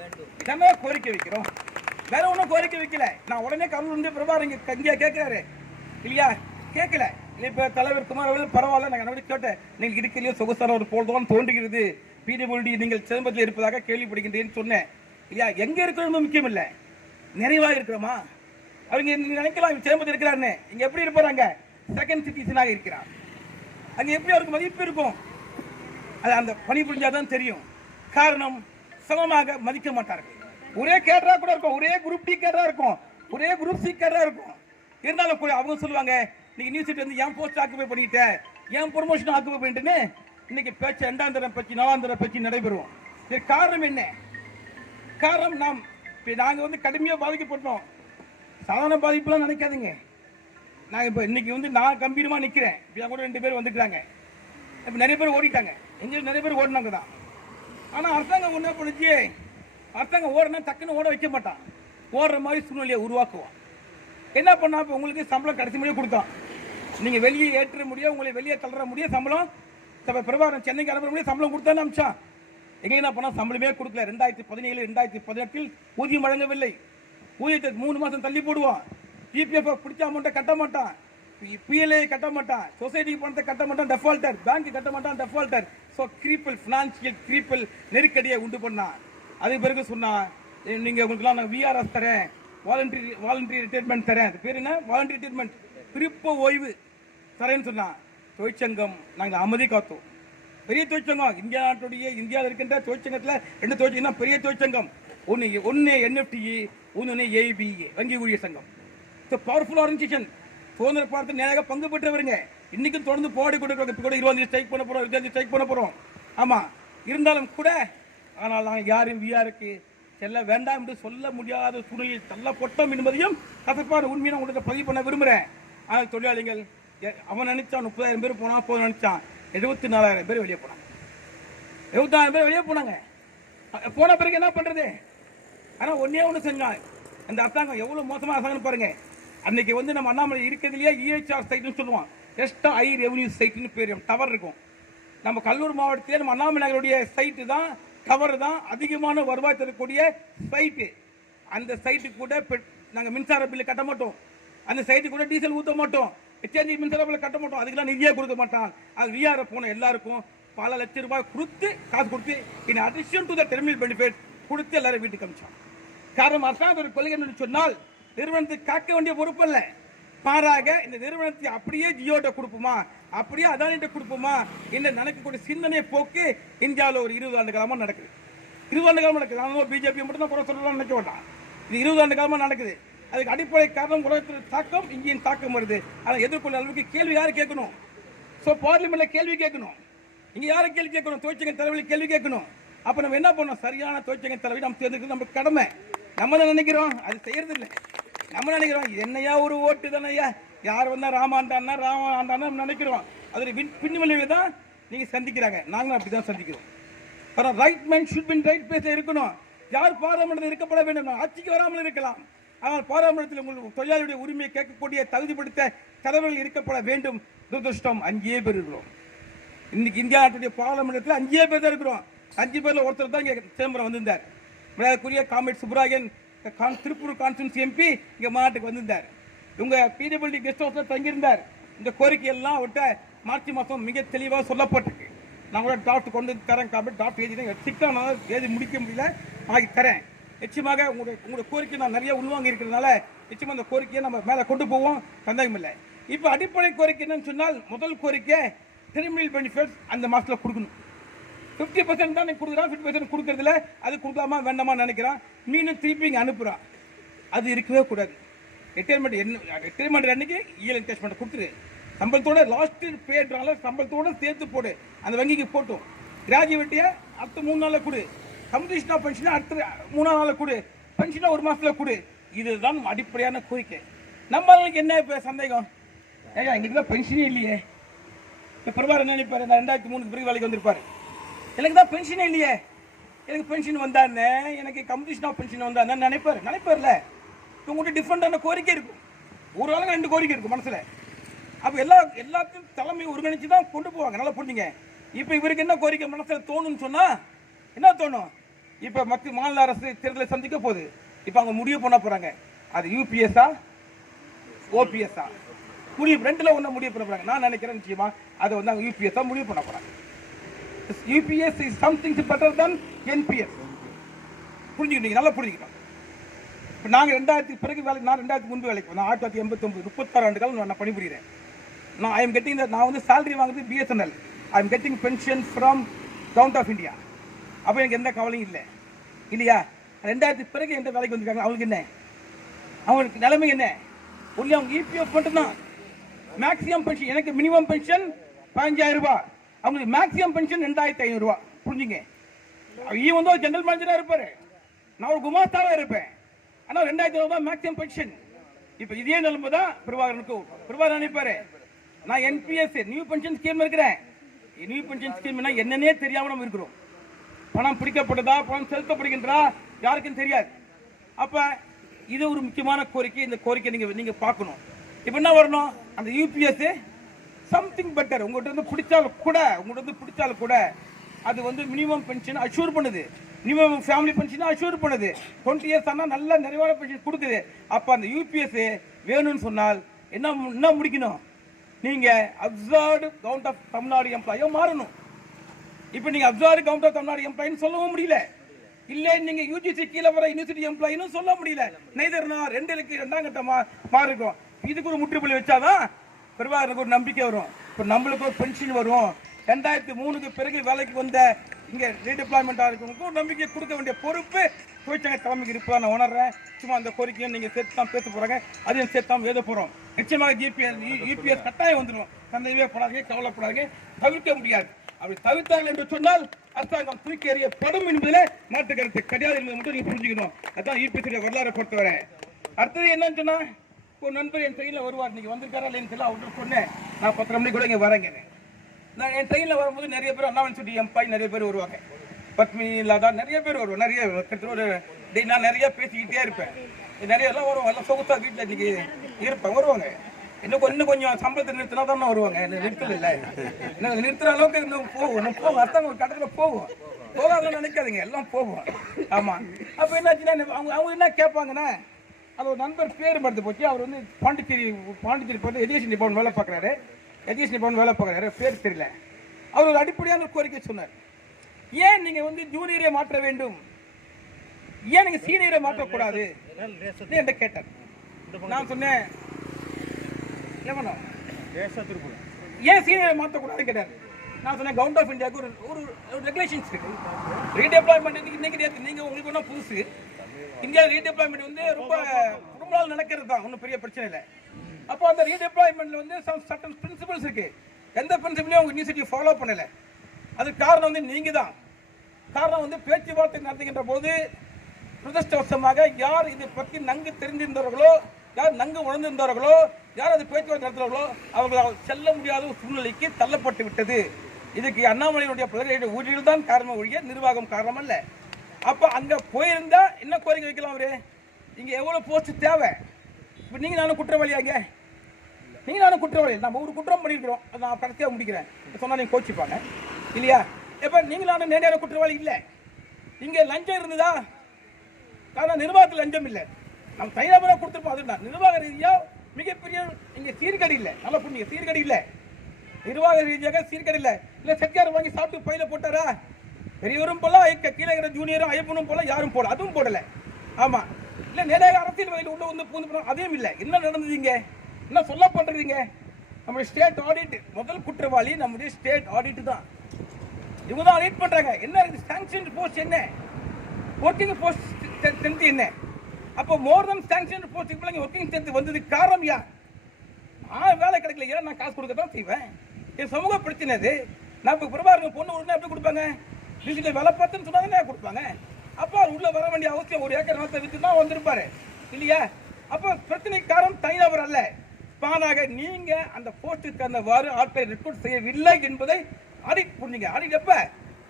இதெல்லாம் கோரிக்கை வைக்கிறோம். வேற ஒன்றும் கோரிக்கை வைக்கல. நான் உடனே கரூர் வந்து பிரபாகர் இங்கே இங்கே கேட்குறாரு இல்லையா? கேட்கல இல்லை இப்போ தலைவர் குமார் அவர்கள் பரவாயில்ல நான் நடவடிக்கை கேட்டேன். நீங்கள் இருக்கிறீங்க சொகுசான ஒரு போல் தான் தோன்றுகிறது. பிடபிள்யூடி நீங்கள் சிதம்பரத்தில் இருப்பதாக கேள்விப்படுகின்றேன்னு சொன்னேன். இல்லையா? எங்கே இருக்கிறோம் முக்கியம் இல்லை நிறைவாக இருக்கிறோமா? அவங்க நினைக்கலாம்? சிதம்பரத்தில் இருக்கிறாருன்னு. இங்கே எப்படி இருப்பாங்க செகண்ட் சிட்டிசனாக இருக்கிறார். அங்கே எப்படி அவருக்கு மதிப்பு இருக்கும்? அது அந்த பணி புரிஞ்சாதான் தெரியும். காரணம் சமமாக மதிக்க மாட்டார்கள். ஒரே கேட்டரா கூட இருக்கும். ஒரே குரூப் டி கேட்டரா இருக்கும். ஒரே குரூப் சி கேட்டரா இருக்கும். இருந்தாலும் கூட அவங்க சொல்லுவாங்க நீங்க நியூஸ் வந்து ஏன் போஸ்ட் ஆக்குபை பண்ணிட்டேன் ஏன் ப்ரொமோஷன் ஆக்குபை பண்ணிட்டுன்னு? இன்னைக்கு பேச்சு ரெண்டாம் பற்றி நாலாந்திரம் பற்றி நடைபெறுவோம் பேச்சு நடைபெறும். காரணம் என்ன? காரணம் நாம் இப்போ நாங்கள் வந்து கடுமையாக பாதிக்கப்பட்டோம். சாதாரண பாதிப்புலாம் நினைக்காதீங்க. நாங்கள் இப்போ இன்னைக்கு வந்து நான் கம்பீரமாக நிற்கிறேன் இப்போ கூட ரெண்டு பேர் வந்துக்கிறாங்க. இப்போ நிறைய பேர் ஓடிட்டாங்க. எங்களுக்கு நிறைய பேர் ஓடினாங்க தான். ஆனால் அரசாங்கம் ஒன்றே பண்ணுச்சு? அரசாங்கம் ஓடனா டக்குன்னு ஓட வைக்க மாட்டான். ஓடுற மாதிரி சூழ்நிலையை உருவாக்குவான். என்ன பண்ணா இப்போ உங்களுக்கு சம்பளம் கடைசி முடியும் கொடுத்தான். நீங்கள் வெளியே ஏற்ற முடியும் உங்களை வெளியே தள்ளுற முடியும் சம்பளம் இப்ப பிரபாகரன் சென்னைக்கு அனுப்புற முடியும் சம்பளம் கொடுத்தான்னு அமிச்சான் எங்கே என்ன போனால் சம்பளமே கொடுக்கல. ரெண்டாயிரத்தி பதினேழு ரெண்டாயிரத்தி பதினெட்டில் ஊதியம் வழங்கவில்லை. ஊதியத்தை மூணு மாதம் தள்ளி போடுவான் பிபிஎஃப் பிடிச்ச அமௌண்ட்டை கட்ட மாட்டான் பிஎல்ஏ கட்ட மாட்டான் சொசைட்டி பணத்தை கட்ட மாட்டான் டெஃபால்டர் பேங்க் கட்ட மாட்டான் டெஃபால்டர் ஸோ கிரீப்பிள் ஃபினான்சியல் கிரீப்பிள் நெருக்கடியை உண்டு பண்ணான் அதுக்கு பிறகு சொன்னான் நீங்கள் உங்களுக்குலாம் நான் விஆர்எஸ் தரேன். வாலண்டரி வாலண்டரி ரிட்டைர்மெண்ட் தரேன். அது பேர் என்ன? வாலண்டரி ரிட்டைர்மெண்ட் விருப்ப ஓய்வு தரேன்னு சொன்னான் தொழிற்சங்கம் நாங்கள் அமைதி காத்தோம். பெரிய தொழிற்சங்கம் இந்தியா நாட்டுடைய இந்தியாவில் இருக்கின்ற தொழிற்சங்கத்தில் ரெண்டு தொழிற்சங்கம் பெரிய தொழிற்சங்கம்? ஒன்று ஒன்று என்எஃப்டிஇ ஒன்று ஏபிஇ வங்கி ஊழியர் சங்கம். இட்ஸ் பவர்ஃபுல் ஆர்கனைசேஷன் சுதந்திர போராட்டத்தில் நேராக பங்கு பெற்றவருங்க. இன்றைக்கும் தொடர்ந்து போராடி கொண்டிருக்காங்க இப்போ கூட இருபது ஸ்ட்ரைக் பண்ண போகிறோம் இருபது ஸ்ட்ரைக் பண்ண போகிறோம் ஆமாம் இருந்தாலும் கூட ஆனால் நான் யாரும் விஆருக்கு செல்ல வேண்டாம் என்று சொல்ல முடியாத சூழ்நிலையில் தள்ளப்பட்டோம் என்பதையும் கசப்பான உண்மையை நான் உங்களுக்கு பதிவு பண்ண விரும்புகிறேன் ஆனால் தொழிலாளிகள் அவன் நினைச்சான் முப்பதாயிரம் பேர் போனா போதும் நினைச்சான். எழுபத்தி நாலாயிரம் பேர் வெளியே போனான். எழுபத்தாயிரம் பேர் வெளியே போனாங்க. போன பிறகு என்ன பண்றது? ஆனா ஒன்னே ஒண்ணு செஞ்சான். இந்த அரசாங்கம் எவ்வளவு மோசமா அரசாங்கம் பாருங்க. அன்னைக்கு வந்து நம்ம அண்ணாமலை இருக்கிறதுலயே இஹெச்ஆர் சைட்னு சொல்லுவோம் எக்ஸ்ட்ரா ஐ ரெவன்யூ சைட்னு பேர். டவர் இருக்கும். நம்ம கல்லூர் மாவட்டத்திலே நம்ம அண்ணாமலை நகருடைய சைட்டு தான் டவர் தான் அதிகமான வருவாய் தரக்கூடிய சைட்டு அந்த சைட்டு கூட பெட்- மின்சார பில்லு கட்ட மாட்டோம். அந்த சைட்டு கூட டீசல் ஊற்ற மாட்டோம். எச்சேஞ்சி மின்சார கட்ட மாட்டோம். அதுக்கெல்லாம் நிதியே கொடுக்க மாட்டான். அது விஆர் போன எல்லாருக்கும் பல லட்சம் ரூபாய் கொடுத்து காசு கொடுத்து in addition to the terminal benefit கொடுத்து எல்லாரும் வீட்டுக்கு அமிச்சான். காரணம் அரசாங்க ஒரு கொள்கை சொன்னால் நிறுவனத்தை காக்க வேண்டிய பொறுப்பு அல்ல மாறாக இந்த நிறுவனத்தை அப்படியே ஜியோட்ட கொடுப்போமா? அப்படியே அதானிட்ட கொடுப்போமா? என்று நினைக்கக்கூடிய சிந்தனை போக்கு இந்தியாவில் ஒரு இருபது ஆண்டு காலமாக நடக்குது. இருபது ஆண்டு காலமாக நடக்குது. நான் பிஜேபி மட்டும் தான் குறை சொல்லலாம் நினைக்க வேண்டாம் இது இருபது ஆண்டு காலமாக நடக்குது. அதுக்கு அடிப்படை காரணம் உலகத்தில் தாக்கம் இங்கேயும் தாக்கம் வருது. அதை எதிர்கொள்ள அளவுக்கு கேள்வி யார் கேட்கணும்? ஸோ பார்லிமெண்ட்ல கேள்வி கேட்கணும். இங்கே யாரும் கேள்வி கேட்கணும்? தொழிற்சங்க தலைவர்கள் கேள்வி கேட்கணும். அப்போ நம்ம என்ன பண்ணோம் சரியான தொழிற்சங்க தலைவர் நம்ம தேர்ந்தெடுக்கிறது நம்ம கடமை. நம்ம தான் நினைக்கிறோம்? அது செய்யறது இல்லை நம்ம நினைக்கிறோம்? என்னையா ஒரு ஓட்டு தானையா யார் வந்தா ராமாண்டான்னா ராம நம்ம நினைக்கிறோம். அது பின் பின்விளைவு தான் நீங்கள் சந்திக்கிறாங்க. நாங்களும் அப்படிதான் சந்திக்கிறோம். ஆனால் right mind should be in right பிளேஸ்ல இருக்கணும். யார் பாராளுமன்றத்தில் இருக்கப்பட வேண்டும்? ஆட்சிக்கு வராமல் இருக்கலாம். ஆனால் பாராளுமன்றத்தில் உங்கள் தொழிலாளியுடைய உரிமையை கேட்கக்கூடிய தகுதிப்படுத்த தலைவர்கள் இருக்கப்பட வேண்டும். துரதிருஷ்டம் அஞ்சே பேர் இருக்கிறோம். இன்னைக்கு இந்தியா நாட்டுடைய பாராளுமன்றத்தில் அஞ்சே பேர் தான் இருக்கிறோம். அஞ்சு பேரில் ஒருத்தர் தான் இங்கே சிதம்பரம் வந்திருந்தார். மரியாதைக்குரிய காமெட் சுப்ராயன் கான் திருப்பூர் கான்ஸ்டன்சி எம்பி இங்கே மாநாட்டுக்கு வந்திருந்தார். இவங்க பிடபிள்யூடி கெஸ்ட் ஹவுஸில் தங்கியிருந்தார். இந்த கோரிக்கை எல்லாம் அவர்கிட்ட மார்ச் மாதம் மிக தெளிவாக சொல்லப்பட்டிருக்கு. நான் கூட டாக்டர் கொண்டு தரேன். காப்பி டாக்டர் எழுதி சிக்கன எழுதி முடிக்க முடியல. ஆகி தரேன். நிச்சயமாக உங்களுடைய உங்களுடைய கோரிக்கை நான் நிறைய உள்வாங்கி இருக்கிறதுனால நிச்சயமாக அந்த கோரிக்கையை நம்ம மேலே கொண்டு போவோம். சந்தேகம் இல்லை. இப்போ அடிப்படை கோரிக்கை என்னன்னு சொன்னால் முதல் கோரிக்கை டெர்மினல் பெனிஃபிட்ஸ் அந்த மாதத்தில் கொடுக்கணும். ஃபிஃப்டி பர்சன்ட் தான் கொடுக்குறான் ஃபிஃப்டி பர்சன்ட் கொடுக்குறதுல அது கொடுக்கலாமா வேண்டாமா நினைக்கிறான். மீண்டும் திருப்பி இங்கே அனுப்புகிறான் அது இருக்கவே கூடாது. ரிட்டைர்மெண்ட் என்ன ரிட்டைர்மெண்ட் அன்னைக்கு இயல் என்கேஜ்மெண்ட் கொடுத்துரு. சம்பளத்தோட லாஸ்ட் பேட்றால சம்பளத்தோட சேர்த்து போடு. அந்த வங்கிக்கு போட்டும். கிராஜுவேட்டியை அடுத்த மூணு நாளில் கொடு. கம்ப்ளீஷன் ஆஃப் அடுத்த மூணா நாளில் கொடு. பென்ஷனை ஒரு மாசத்துல கொடு. இதுதான் அடிப்படையான கோரிக்கை. நம்ம என்ன இப்போ சந்தேகம்? ஏயா எங்களுக்கு தான் பென்ஷனே இல்லையே. இப்போ பிரபார் என்ன நினைப்பாரு? நான் ரெண்டாயிரத்தி மூணுக்கு பிறகு வேலைக்கு வந்திருப்பாரு. எனக்கு தான் பென்ஷனே இல்லையே. எனக்கு பென்ஷன் வந்தானே எனக்கு கம்பெனிஷன் ஆஃப் பென்ஷன் வந்தானே நினைப்பாரு. நினைப்பார்ல. இப்போ உங்கள்கிட்ட டிஃப்ரெண்டான கோரிக்கை இருக்கும். ஒரு ஆளுங்க ரெண்டு கோரிக்கை இருக்கும் மனசில். அப்போ எல்லா எல்லாத்தையும் தலைமை ஒருங்கிணைச்சு தான் கொண்டு போவாங்க. நல்லா புரிஞ்சுங்க. இப்போ இவருக்கு என்ன கோரிக்கை மனசில் தோணும்னு சொன்னால் என்ன தோணும்? இப்போ மத்திய மாநில அரசு தேர்தலை சந்திக்க போகுது. இப்போ அவங்க முடிவு பண்ண போகிறாங்க அது யூபிஎஸ்ஸா ஓபிஎஸ்ஸா முடிவு ரெண்டில் ஒன்று முடிவு பண்ண போகிறாங்க நான் நினைக்கிறேன் நிச்சயமா அதை வந்து அவங்க யூபிஎஸ் தான் முடிவு பண்ண போகிறாங்க UPS is something better than NPS புரிஞ்சுக்கிட்டீங்க? நல்லா புரிஞ்சுக்கிட்டோம். இப்போ நாங்கள் ரெண்டாயிரத்தி பிறகு வேலைக்கு நான் ரெண்டாயிரத்தி முன்பு வேலைக்கு நான் ஆயிரத்தி தொள்ளாயிரத்தி எண்பத்தொம்பது முப்பத்தாறு ஆண்டுகள் நான் பணிபுரிகிறேன். நான் ஐ எம் கெட்டிங் நான் வந்து சேலரி வாங்குறது BSNL I am getting pension from government of India அப்போ எனக்கு எந்த கவலையும் இல்லை. இல்லையா? ரெண்டாயிரத்து பிறகு எந்த வேலைக்கு வந்திருக்காங்க? அவங்களுக்கு என்ன? அவங்களுக்கு நிலைமை என்ன? ஒன்லி அவங்க இபிஎஃப் மட்டும்தான். மேக்ஸிமம் பென்ஷன் எனக்கு மினிமம் பென்ஷன் பதினஞ்சாயிரம் ரூபாய். அவங்களுக்கு மேக்ஸிமம் பென்ஷன் ரெண்டாயிரத்தி ஐநூறுரூவா புரிஞ்சுங்க? ஈ வந்து ஒரு ஜெனரல் மேனேஜராக இருப்பார். நான் ஒரு குமாஸ்தாவாக இருப்பேன். ஆனால் ரெண்டாயிரத்தி ஐநூறு மேக்ஸிமம் பென்ஷன் இப்போ இதே நிலைமை தான் பிரபாகரனுக்கு பிரபாகரன் நினைப்பார்? நான் என்பிஎஸ் நியூ பென்ஷன் ஸ்கீம் இருக்கிறேன். நியூ பென்ஷன் ஸ்கீம்னா என்னன்னே தெரியாமல் நம்ம இருக்கிறோம். பணம் பிடிக்கப்பட்டதா? பணம் செலுத்தப்படுகின்றதா? யாருக்கும் தெரியாது. அப்ப இது ஒரு முக்கியமான கோரிக்கை. இந்த கோரிக்கை நீங்க நீங்க பார்க்கணும். இப்போ என்ன வரணும்? அந்த யூபிஎஸ் சம்திங் பெட்டர் உங்கள்கிட்ட இருந்து பிடிச்சாலும் கூட உங்கள்கிட்ட இருந்து பிடிச்சாலும் கூட அது வந்து மினிமம் பென்ஷன் அஷ்யூர் பண்ணுது. மினிமம் ஃபேமிலி பென்ஷன் அஷ்யூர் பண்ணுது. டுவெண்ட்டி இயர்ஸ் ஆனால் நல்ல நிறைவான பென்ஷன் கொடுக்குது. அப்போ அந்த யூபிஎஸ் வேணும்னு சொன்னால் என்ன மு- என்ன முடிக்கணும்? நீங்கள் அப்சர்டு கவுண்ட் ஆஃப் தமிழ்நாடு எம்ப்ளாயோ மாறணும். இப்போ நீங்கள் அப்சர்வ் கவுண்ட் ஆஃப் தமிழ்நாடு எம்ப்ளாயின்னு சொல்லவும் முடியல. இல்லை நீங்கள் யூஜிசி கீழே வர யூனிவர்சிட்டி எம்ப்ளாயின்னு சொல்ல முடியல. நெய்தர்னா நான் ரெண்டு இலக்கு ரெண்டாம் கட்டமா மாறிக்கும் இதுக்கு ஒரு முற்றுப்புள்ளி வச்சாதான் பிரபாகருக்கு ஒரு நம்பிக்கை வரும். இப்போ நம்மளுக்கு ஒரு பென்ஷன் வரும். ரெண்டாயிரத்தி மூணுக்கு பிறகு வேலைக்கு வந்த இங்கே ரீடிப்ளாய்மெண்ட்டாக இருக்கிறவங்களுக்கு ஒரு நம்பிக்கை கொடுக்க வேண்டிய பொறுப்பு தொழிற்சங்க தலைமைக்கு இருப்பதாக நான் உணர்றேன். சும்மா அந்த கோரிக்கையை நீங்கள் சேர்த்து தான் பேச போகிறாங்க அதையும் சேர்த்து தான் எழுத போகிறோம் நிச்சயமாக ஜிபிஎஸ் யூபிஎஸ் கட்டாயம் வந்துடும் சந்தேகமே போடாதீங்க கவலைப்படாதீங்க. தவிர்க்க முடியாது. அப்படி தவிர்த்தார்கள் என்று சொன்னால் அரசாங்கம் தூக்கி எறியப்படும் என்பதிலே மாற்று கருத்து கிடையாது என்பதை மட்டும் நீங்க புரிஞ்சுக்கணும். அதான் ஈபிசி வரலாறு பொறுத்தவரை. அடுத்தது என்னன்னு சொன்னா ஒரு நண்பர் என் ட்ரெயினில் வருவார். நீங்க வந்திருக்காரா இல்லைன்னு தெரியல அவர்கிட்ட சொன்னேன். நான் பத்தரை மணிக்கு கூட இங்கே வரேங்க. நான் என் ட்ரெயினில் வரும்போது நிறைய பேர் அண்ணாவன் சுட்டி எம்பாய் நிறைய பேர் வருவாங்க. பத்மினி இல்லாதா நிறைய பேர் வருவோம் நிறைய கிட்டத்தட்ட ஒரு நான் நிறைய பேசிக்கிட்டே இருப்பேன். நிறைய எல்லாம் வருவாங்க. எல்லாம் சொகுத்தா வீட்டில் இன்னைக்கு இருப்பேன் வருவாங்க. இன்னும் கொஞ்சம் கொஞ்சம் சம்பளத்தை நிறுத்தினா தான் வருவாங்க. என்ன நிறுத்தல இல்லை என்ன நிறுத்துற அளவுக்கு இன்னும் போகும். போகும். ஒரு கட்டத்தில் போகும். போகாதுன்னு நினைக்காதீங்க. எல்லாம் போகும். ஆமா. அப்ப என்னாச்சுன்னா அவங்க அவங்க என்ன கேட்பாங்கன்னா அது ஒரு நண்பர் பேர் மறந்து போச்சு. அவர் வந்து பாண்டிச்சேரி பாண்டிச்சேரி போய் எஜுகேஷன் டிபார்ட்மெண்ட் வேலை பார்க்குறாரு. எஜுகேஷன் டிபார்ட்மெண்ட் வேலை பார்க்குறாரு. பேர் தெரியல. அவர் ஒரு அடிப்படையான ஒரு கோரிக்கை சொன்னார். ஏன் நீங்க வந்து ஜூனியரை மாற்ற வேண்டும்? ஏன் நீங்க சீனியரை மாற்றக்கூடாது? என்று கேட்டார். நான் சொன்னேன் ஏமனோ ஏன் சீனியரை மாற்றக்கூடாதுன்னு கேட்டார். நான் சொன்னேன் கவர்மெண்ட் ஆஃப் இந்தியாவுக்கு ஒரு ஒரு ரெகுலேஷன்ஸ் இருக்கு. ரீடெப்ளாய்மெண்ட் இன்னைக்கு நேற்று நீங்க உங்களுக்கு ஒன்றும் புதுசு. இந்தியா ரீடெப்ளாய்மெண்ட் வந்து ரொம்ப ரொம்ப நாள் நடக்கிறது தான். ஒன்றும் பெரிய பிரச்சனை இல்லை. அப்போ அந்த ரீடெப்ளாய்மெண்ட்ல வந்து சம் சட்டன் பிரின்சிபல்ஸ் இருக்கு. எந்த பிரின்சிபலையும் உங்க யூனிவர்சிட்டி ஃபாலோ பண்ணல. அதுக்கு காரணம் வந்து நீங்க தான். காரணம் வந்து பேச்சுவார்த்தை நடத்துகின்ற போது துரதிருஷ்டவசமாக யார் இதை பற்றி நன்கு தெரிந்திருந்தவர்களோ யார் நன்கு உணர்ந்திருந்தார்களோ யார் அது பேச்சுவார்த்தை நடத்துகிறார்களோ அவர்களால் செல்ல முடியாத ஒரு சூழ்நிலைக்கு தள்ளப்பட்டு விட்டது. இதுக்கு அண்ணாமலையினுடைய பிரதமருடைய ஊழியர்கள் தான் காரணம் ஒழிய நிர்வாகம் காரணம் அல்ல அப்போ அங்கே போயிருந்தா என்ன கோரிக்கை வைக்கலாம் அவரு? இங்கே எவ்வளோ போஸ்ட் தேவை? இப்போ நீங்கள் நானும் குற்றவாளியாங்க நீங்கள் நானும் குற்றவாளி. நம்ம ஒரு குற்றம் பண்ணியிருக்கிறோம். அதை நான் கடைசியாக முடிக்கிறேன். சொன்னால் நீங்கள் கோச்சிப்பாங்க. இல்லையா? இப்போ நீங்கள் நானும் நேரடியான குற்றவாளி இல்லை. இங்கே லஞ்சம் இருந்ததா? காரணம் நிர்வாகத்தில் லஞ்சம் இல்லை. நம்ம தனிநபராக கொடுத்துருப்போம். அதுதான் நிர்வாக ரீதியாக மிகப்பெரிய இங்கே சீர்கடி இல்லை. நல்லா புரிஞ்சுங்க சீர்கடி இல்லை. நிர்வாக ரீதியாக சீர்கடி இல்லை. இல்லை செட்டியார் வாங்கி சாப்பிட்டு பையில போட்டாரா? பெரியவரும் போல கீழே இருக்கிற ஜூனியரும் ஐயப்பனும் போல யாரும் போடல. அதுவும் போடல. ஆமா. இல்லை நேராக அரசியல் வகையில் உள்ள வந்து பூந்து போனோம் அதையும் இல்லை. என்ன நடந்ததுங்க என்ன சொல்ல பண்ணுறதுங்க நம்முடைய ஸ்டேட் ஆடிட் முதல் குற்றவாளி நம்முடைய ஸ்டேட் ஆடிட் தான். இவங்க தான் ஆடிட் பண்ணுறாங்க என்ன இருக்குது சாங்ஷன் போஸ்ட் என்ன? ஒர்க்கிங் போஸ்ட் ஸ்ட்ரென்த் என்ன? அப்போ மோர் தென் சாங்ஷன் போஸ்டிங் பிள்ளைங்க ஒர்க்கிங் சேர்த்து வந்ததுக்கு காரணம் யார்? நான் வேலை கிடைக்கல ஏன் நான் காசு கொடுக்க தான் செய்வேன். என் சமூக பிரச்சனை அது. நான் இப்போ பிரபாகரன் பொண்ணு உடனே எப்படி கொடுப்பாங்க? டிஜிட்டல் வேலை பார்த்துன்னு சொன்னாங்க கொடுப்பாங்க? அப்போ அவர் உள்ள வர வேண்டிய அவசியம் ஒரு ஏக்கர் நிலத்தை விட்டு தான் வந்திருப்பாரு. இல்லையா? அப்போ பிரச்சனைக்காரன் காரணம் தனிநபர் அல்ல. பானாக நீங்க அந்த போஸ்டுக்கு தகுந்தவாறு ஆட்களை ரெக்ரூட் செய்யவில்லை என்பதை ஆடிட் புரிஞ்சுங்க ஆடிட் எப்ப?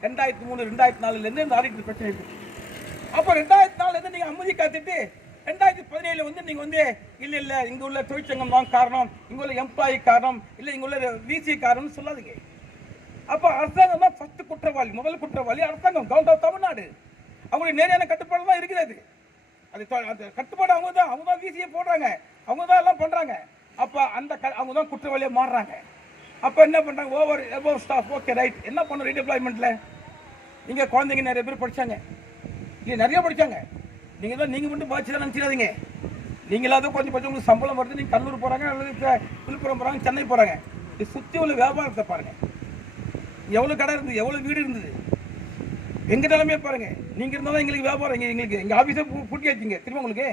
ரெண்டாயிரத்தி மூணு ரெண்டாயிரத்தி நாலுலேருந்து இந்த ஆடிட் பிரச்சனை இருக்கு அப்போ ரெண்டாயிரத்தி நாலுல இருந்து நீங்க அமைதி காத்துட்டு ரெண்டாயிரத்தி பதினேழுல வந்து நீங்க வந்து இல்ல இல்ல இங்க உள்ள தொழிற்சங்கம் தான் காரணம் இங்க உள்ள எம்ப்ளாயி காரணம் இல்ல இங்க உள்ள விசி காரணம் சொல்லாதீங்க. அப்ப அரசாங்கம் தான் ஃபர்ஸ்ட் குற்றவாளி முதல் குற்றவாளி அரசாங்கம் கவர்மெண்ட் ஆஃப் தமிழ்நாடு. அவங்களுக்கு நேரான கட்டுப்பாடு தான் இருக்கிறது அது அந்த கட்டுப்பாடு அவங்க தான் அவங்க தான் விசியை போடுறாங்க. அவங்க தான் எல்லாம் பண்றாங்க. அப்ப அந்த க- அவங்க தான் குற்றவாளியாக மாறுறாங்க. அப்ப என்ன பண்றாங்க? Over above staff okay right என்ன பண்ணும் ரீடெப்ளாய்மெண்ட்ல இங்கே குழந்தைங்க நிறைய பேர் படிச்சாங்க. இங்கே நிறைய படித்தாங்க நீங்கள் தான் நீங்கள் மட்டும் பாய்ச்சி தான் நினைச்சிடாதீங்க நீங்களாவது கொஞ்சம் கொஞ்சம் உங்களுக்கு சம்பளம் வருது. நீங்கள் கல்லூர் போகிறாங்க அல்லது விழுப்புரம் போகிறாங்க சென்னை போகிறாங்க இது சுற்றி உள்ள வியாபாரத்தை பாருங்கள் எவ்வளோ கடை இருந்தது எவ்வளோ வீடு இருந்தது? எங்கள் நிலமே பாருங்கள் நீங்கள் இருந்தால் தான் எங்களுக்கு வியாபாரம் இங்கே எங்களுக்கு எங்கள் ஆஃபீஸை பூட்டியாச்சுங்க. திரும்ப உங்களுக்கு?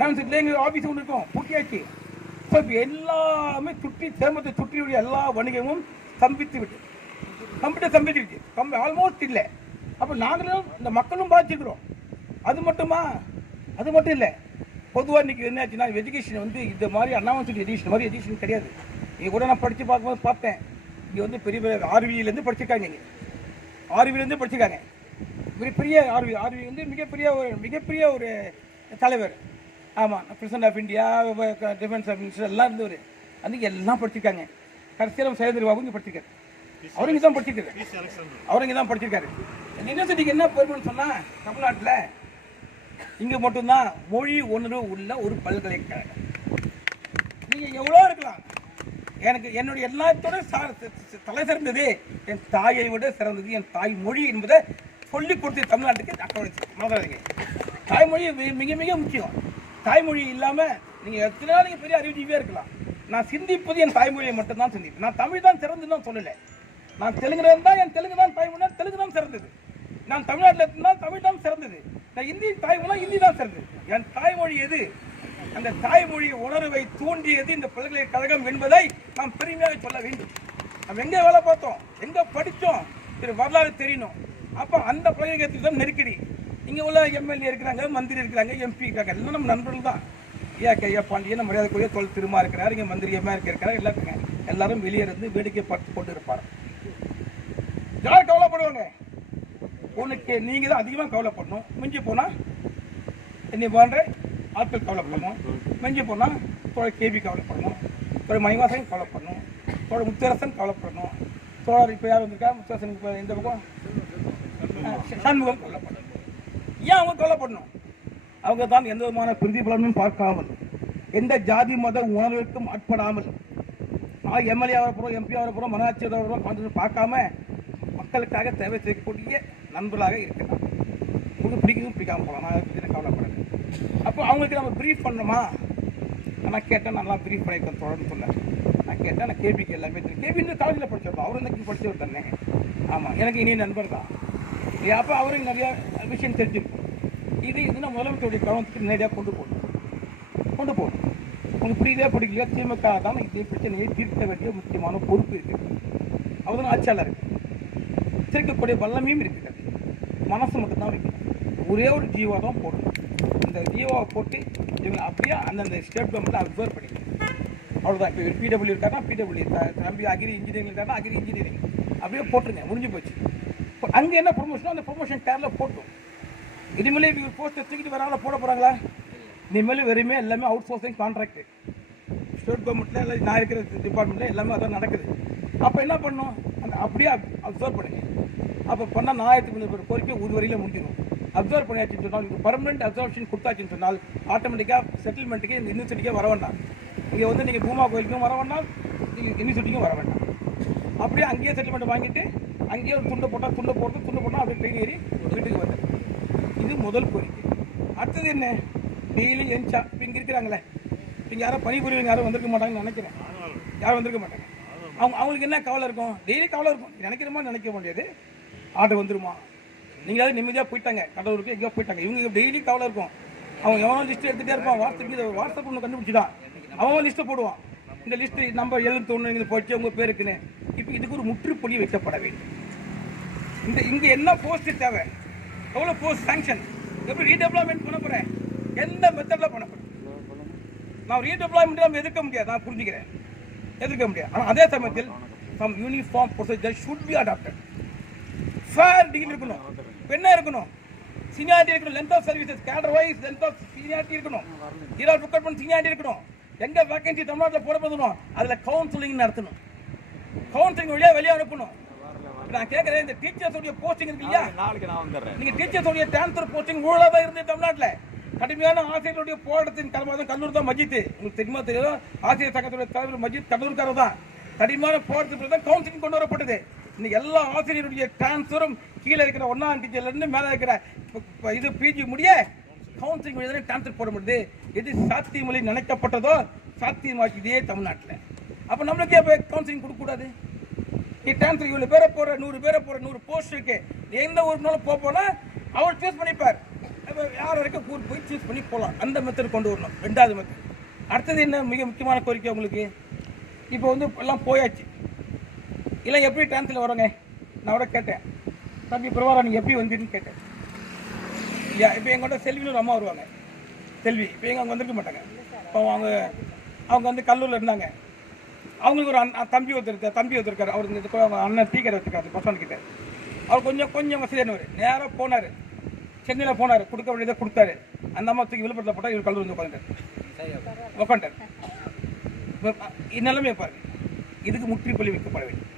நான் சிட்டில எங்கள் ஆஃபீஸ் ஒன்று இருக்கோம் பூட்டியாச்சு. ஸோ இப்போ எல்லாமே சுற்றி சேமத்தை சுற்றியுடைய எல்லா வணிகமும் ஸ்தம்பித்து விட்டு கம்ப்யூட்டர் ஸ்தம்பிச்சிருச்சு கம் ஆல்மோஸ்ட் இல்லை. அப்போ நாங்களும் இந்த மக்களும் பாதிச்சிருக்கிறோம் அது மட்டுமா? அது மட்டும் இல்லை. பொதுவாக இன்னைக்கு என்னாச்சுன்னா எஜுகேஷன் வந்து இந்த மாதிரி அண்ணாமலை எஜுகேஷன் மாதிரி எஜுகேஷன் கிடையாது. இங்கே கூட நான் படித்து பார்க்கும்போது பார்த்தேன். இங்கே வந்து பெரிய பெரிய ஆர்வியிலேருந்து படிச்சிருக்காங்க இங்கே. ஆர்விலேருந்து படிச்சிருக்காங்க. மிகப்பெரிய ஆர்வி. ஆர்வி வந்து மிகப்பெரிய ஒரு மிகப்பெரிய ஒரு தலைவர். ஆமாம் president of India defence minister எல்லாம் இருந்தவர். அன்றைக்கி எல்லாம் படிச்சிருக்காங்க. கடைசியில் சைலேந்திர பாபு இங்கே படிச்சிருக்காரு. அவரு இங்கே தான் படிச்சிருக்காரு. அவர் இங்கே தான் படிச்சிருக்காரு. யூனிவர்சிட்டிக்கு என்ன பெருமைன்னு சொன்னால் தமிழ்நாட்டில் இங்கே மட்டும்தான் மொழி உணர்வு உள்ள ஒரு பல்கலைக்கழகம். நீங்கள் எவ்வளோ இருக்கலாம். எனக்கு என்னுடைய எல்லாத்தோட சா- தலை சிறந்தது என் தாயை விட சிறந்தது. என் தாய் மொழி என்பதை சொல்லி கொடுத்து தமிழ்நாட்டுக்கு மறந்துடாதீங்க. தாய்மொழி மிக மிக முக்கியம். தாய்மொழி இல்லாமல் நீங்கள் எத்தனை நாள் நீங்கள் பெரிய அறிவுஜீவியாக இருக்கலாம். நான் சிந்திப்பது என் தாய்மொழியை மட்டும்தான் சிந்திப்பேன். நான் தமிழ் தான் சிறந்துன்னு தான் சொல்லலை. நான் தெலுங்குல இருந்தால் என் தெலுங்கு தான் தாய்மொழி தெலுங்கு தான் சிறந்தது. நான் தமிழ்நாட்டில் இருந்தால் தமிழ் தான் சிறந்தது. நான் இந்தி தாய்மொழி இந்தி தான் சிறந்தது. என் தாய்மொழி எது? அந்த தாய்மொழி உணர்வை தூண்டியது இந்த பல்கலைக்கழகம் என்பதை நாம் பெருமையாக சொல்ல வேண்டும். நம்ம எங்கே வேலை பார்த்தோம்? எங்கே படித்தோம்? இது வரலாறு தெரியணும். அப்போ அந்த பல்கலைக்கழகத்தில் தான் நெருக்கடி. இங்கே உள்ள எம்எல்ஏ இருக்கிறாங்க மந்திரி இருக்கிறாங்க எம்பி இருக்காங்க எல்லாம் நம்ம நண்பர்கள் தான். ஐயா கையா பாண்டியன் மரியாதைக்குரிய தொல் திருமா இருக்கிறார் இங்கே மந்திரி எம்மா இருக்கிறார் எல்லாம் எல்லாரும் வெளியே இருந்து வேடிக்கை பார்த்து கொண்டு இருப்பார் யார் கவலைப்படுவாங்க? உனக்கு நீங்கள் தான் அதிகமாக கவலைப்படணும். மிஞ்சி போனால் என்னை போன்ற ஆட்கள் கவலைப்படணும். மிஞ்சி போனால் தோழர் கேபி கவலைப்படணும். தோழர் மணிவாசன் கவலைப்படணும். தோழர் முத்தரசன் கவலைப்படணும். தோழர் இப்போ யார் வந்திருக்கா? முத்தரசன் இப்போ எந்த பக்கம்? சண்முகம் கவலைப்படணும். ஏன் அவங்க கவலைப்படணும்? அவங்க தான் எந்த விதமான பிரதிபலனும் பார்க்காமல் எந்த ஜாதி மத உணர்விற்கும் ஆட்படாமல் நான் எம்எல்ஏ வர போகிறோம் எம்பி வர போகிறோம் மனாட்சி வர போகிறோம் பார்க்காம மக்களுக்காக தேவை செய்யக்கூடிய நண்பர்களாக இருக்கலாம். உங்களுக்கு பிடிக்கவும் பிடிக்காமல் போகலாம். நான் அதை பற்றி எனக்கு கவலைப்படுறேன் அப்போ அவங்களுக்கு நம்ம ப்ரீஃப் பண்ணணுமா? நான் கேட்டேன் நல்லா ப்ரீஃப் பண்ணியிருக்கேன் தொடர்ந்து சொன்னேன். நான் கேட்டேன் நான் கேபிக்கு எல்லாமே தெரியும். கேபி இந்த காலேஜில் படிச்சிருப்போம் அவரும் எனக்கு படிச்சவர் தானே. ஆமாம் எனக்கு இனிய நண்பர் தான். இல்லையா அப்போ அவருக்கு நிறையா விஷயம் தெரிஞ்சிருக்கும். இது இதுனா முதலமைச்சருடைய கவனத்துக்கு நேரடியாக கொண்டு போகணும். கொண்டு போகணும். உங்களுக்கு புரியுதா பிடிக்கலையா? திமுக தான் இதே பிரச்சனையை தீர்க்க வேண்டிய முக்கியமான பொறுப்பு இருக்குது அவர் தான் ஆட்சியாளர். தீர்க்கக்கூடிய வல்லமையும் இருக்கிறது மனசு மட்டும்தான் வைக்கணும். ஒரே ஒரு ஜீவா தான் போடணும். இந்த ஜீவாவை போட்டு இவங்க அப்படியே அந்தந்த ஸ்டேட் கவர்மெண்ட்டை அப்சர்வ் பண்ணிக்கணும். அவ்வளோதான் இப்போ பிடபிள்யூ இருக்காருன்னா பிடபிள்யூ தம்பி அக்ரி இன்ஜினியரிங் இருக்காருன்னா அக்ரி இன்ஜினியரிங் அப்படியே போட்டுருங்க. முடிஞ்சு போச்சு. இப்போ அங்கே என்ன ப்ரொமோஷனோ அந்த ப்ரொமோஷன் டேரில் போட்டோம். இனிமேல் இவங்க போஸ்ட்டை தூக்கிட்டு வராங்களா போட போகிறாங்களா இனிமேல் வெறுமே எல்லாமே அவுட் சோர்சிங் கான்ட்ராக்ட் ஸ்டேட் கவர்மெண்ட்டில் இல்லை நான் இருக்கிற டிபார்ட்மெண்ட்டில் எல்லாமே அதான் நடக்குது. அப்போ என்ன பண்ணும் அந்த அப்படியே அப்சர்வ் பண்ணுங்க. அப்போ பண்ணால் நாலாயிரத்தி முந்நூறு கோரிக்கை ஒரு வரையில் முடிஞ்சிடும் அப்சர்வ் பண்ணியாச்சுன்னு சொன்னால் உங்களுக்கு பர்மனெண்ட் அப்சர்வேஷன் கொடுத்தாச்சுன்னு சொன்னால் ஆட்டோமேட்டிக்காக செட்டில்மெண்ட்டுக்கு இந்த யூனிவர்சிட்டிக்கே வர வேண்டாம். இங்கே வந்து நீங்கள் பூமா கோயிலுக்கும் வர வேண்டாம் நீங்கள் யூனிவர்சிட்டிக்கும் வர வேண்டாம். அப்படியே அங்கேயே செட்டில்மெண்ட் வாங்கிட்டு அங்கேயே ஒரு துண்டை போட்டால் துண்டை போட்டு துண்டை போட்டால் அப்படியே ட்ரெயின் ஏறி வீட்டுக்கு வந்து இது முதல் கோரிக்கை. அடுத்தது என்ன? டெய்லி எஞ்சா இப்போ இங்கே இருக்கிறாங்களே. இங்கே யாரும் பணிபுரியவங்க யாரும் வந்திருக்க மாட்டாங்கன்னு நினைக்கிறேன். யாரும் வந்திருக்க மாட்டாங்க. அவங்க அவங்களுக்கு என்ன கவலை இருக்கும்? டெய்லி கவலை இருக்கும். நினைக்கிற நினைக்க முடியாது ஆர்டர் வந்துருமா? நீங்களாவது நிம்மதியாக போயிட்டாங்க. கடவுளுக்கு எங்கேயோ போயிட்டாங்க. இவங்க டெய்லி கவலை இருக்கும். அவன் எவனோ லிஸ்ட் எடுத்துகிட்டே இருப்பான். வாட்ஸ்அப் வாட்ஸ்அப் ஒன்று கண்டுபிடிச்சிட்டான் அவன் லிஸ்ட்டை போடுவான். இந்த லிஸ்ட்டு நம்பர் எழுபத்தி ஒன்று இங்கே போச்சு உங்கள் பேருக்குன்னு இப்போ இதுக்கு ஒரு முற்றுப்புள்ளி வைக்கப்பட வேண்டும். இந்த இங்கே என்ன போஸ்ட்டு தேவை? எவ்வளோ போஸ்ட் சாங்ஷன் எப்படி ரீடெவலப்மெண்ட் பண்ண போகிறேன் எந்த மெத்தடில் பண்ண போகிறேன் நான் ரீடெவலப்மெண்ட் நம்ம எதிர்க்க முடியாது. நான் புரிஞ்சுக்கிறேன். எதிர்க்க முடியாது. ஆனால் அதே சமயத்தில் some uniform procedure should be adopted fair degree இருக்கணும். என்ன இருக்கணும். சீனியாரிட்டி இருக்கணும். Length of services cadre wise length of seniority இருக்கணும். ஈரால் ரிக்ரூட்மெண்ட் சீனியாரிட்டி இருக்கணும். எங்க வேகன்சி தமிழ்நாட்டில் போடப்படணும். அதுல கவுன்சிலிங் நடத்தணும். கவுன்சிலிங் வழியா வெளியே அனுப்பணும். நான் கேட்கறேன் இந்த டீச்சர்ஸ் உடைய போஸ்டிங் இருக்கு இல்லையா? நாளைக்கு நான் வந்துடுறேன். நீங்க டீச்சர்ஸ் உடைய டிரான்ஸ்ஃபர் போஸ்டிங் ஊழலா தான் இருந்து தமிழ்நாட்டுல? கடுமையான ஆசிரியர்களுடைய போராட்டத்தின் காரணமாக கல்லூரி தான் மஜித் உங்களுக்கு தெரியுமா தெரியும் ஆசிரியர் சங்கத்துடைய தலைவர் மஜித் கல்லூரிக்காரர் தான். கடுமையான போராட்டத்துக்கு தான் கவுன்சிலிங் கொண்டு வரப்பட்டது. இன்னைக்கு எல்லா ஆசிரியருடைய டிரான்ஸ்ஃபரும் கீழே இருக்கிற ஒன்னாம் டீச்சர்லேருந்து மேலே இருக்கிற இது பிஜி முடிய கவுன்சிலிங் வழியாக டிரான்ஸ்ஃபர் போட முடியுது. எது சாத்தியமொழி நினைக்கப்பட்டதோ சாத்தியமாக்கிதே தமிழ்நாட்டில். அப்போ நம்மளுக்கு எப்ப கவுன்சிலிங் கொடுக்கக்கூடாது நீ டிரான்ஸ்ஃபர் இவ்வளோ பேரை போகிற நூறு பேரை போகிற நூறு போஸ்ட் இருக்கு. எந்த ஊருனாலும் போனால் அவர் சூஸ் பண்ணிப்பார். இப்போ யார் வரைக்கும் கூட்டு போய் சூஸ் பண்ணி போகலாம் அந்த மெத்தட் கொண்டு வரணும். ரெண்டாவது மெத்தட் அடுத்தது என்ன? மிக முக்கியமான கோரிக்கை உங்களுக்கு. இப்போ வந்து எல்லாம் போயாச்சு. இல்லை எப்படி டிரான்ஸ்ஃபர் வரோங்க? நான் கூட கேட்டேன். தம்பி பிரபாரா நீங்கள் எப்படி வந்தீங்கன்னு கேட்டேன். இல்லையா இப்போ எங்கள்கிட்ட செல்வின்னு ஒரு அம்மா வருவாங்க. செல்வி இப்போ எங்க அவங்க வந்திருக்க மாட்டாங்க. இப்போ அவங்க அவங்க வந்து கல்லூரில் இருந்தாங்க. அவங்களுக்கு ஒரு அண்ணா- தம்பி ஒருத்தர் இருக்கார் தம்பி ஒருத்தர் இருக்கார். அவருக்கு இந்த அவங்க அண்ணன் டீ கடை வச்சிருக்காரு பசங்க கிட்ட. அவர் கொஞ்சம் கொஞ்சம் வசதியானவர். நேராக போனார். சென்னையில் போனார். கொடுக்க வேண்டியதை கொடுத்தாரு. அந்த அம்மா தூக்கி விழுப்புரத்தில் போட்டால் இவர் கல்லூரி வந்து உட்காந்துட்டார் உட்காந்துட்டார் இந்நிலைமையை பாருங்க. இதுக்கு முற்றுப்புள்ளி வைக்கப்பட வேண்டும்.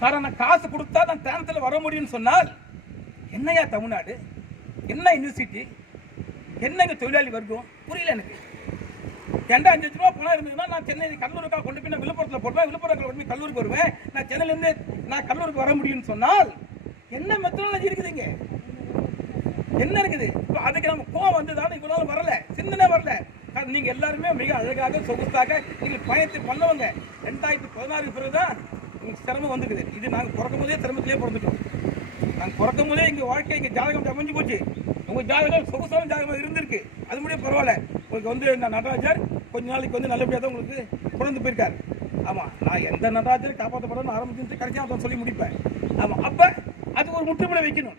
காரணம் நான் காசு கொடுத்தா நான் டிரான்ஸ்ல வர முடியும்னு சொன்னால் என்னையா தமிழ்நாடு? என்ன யூனிவர்சிட்டி என்னங்க தொழிலாளி வர்க்கம்? புரியல எனக்கு. ரெண்டு அஞ்சு லட்ச ரூபா பணம் இருந்ததுன்னா நான் சென்னை கடலூருக்காக கொண்டு போய் நான் விழுப்புரத்தில் போடுவேன். விழுப்புரத்தில் கொண்டு போய் கல்லூரிக்கு வருவேன். நான் சென்னையிலேருந்து நான் கல்லூருக்கு வர முடியும்னு சொன்னால் என்ன மெத்தனாலஜி இருக்குதுங்க என்ன இருக்குது? இப்போ அதுக்கு நம்ம கோவம் வந்ததால இவ்வளோ வரல. சிந்தனை வரல. நீங்கள் எல்லாருமே மிக அழகாக சொகுசாக நீங்கள் பயணத்தை பண்ணவங்க. ரெண்டாயிரத்தி பதினாறு பிறகுதான் உங்களுக்கு சிரமம் வந்துருக்குது. இது நாங்கள் பிறக்கும் போதே சிரமத்திலே பிறந்துட்டோம். நாங்கள் பிறக்கும் போதே எங்கள் வாழ்க்கை எங்கள் ஜாதகம் அமைஞ்சு போச்சு. உங்கள் ஜாதகம் சொகுசான ஜாதகமாக இருந்திருக்கு. அது முடிய பரவாயில்ல. உங்களுக்கு வந்து இந்த நடராஜர் கொஞ்ச நாளைக்கு வந்து நல்லபடியாக தான் உங்களுக்கு குழந்து போயிருக்காரு. ஆமாம் நான் எந்த நடராஜர் காப்பாற்றப்படணும்னு ஆரம்பிச்சு கடைசியாக அதை சொல்லி முடிப்பேன். ஆமாம் அப்போ அதுக்கு ஒரு முற்றுமுறை வைக்கணும்.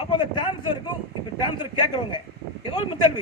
அப்போ அந்த டான்ஸருக்கும் இப்போ டான்ஸர் கேட்குறவங்க ஏதோ ஒரு முத்தல்வி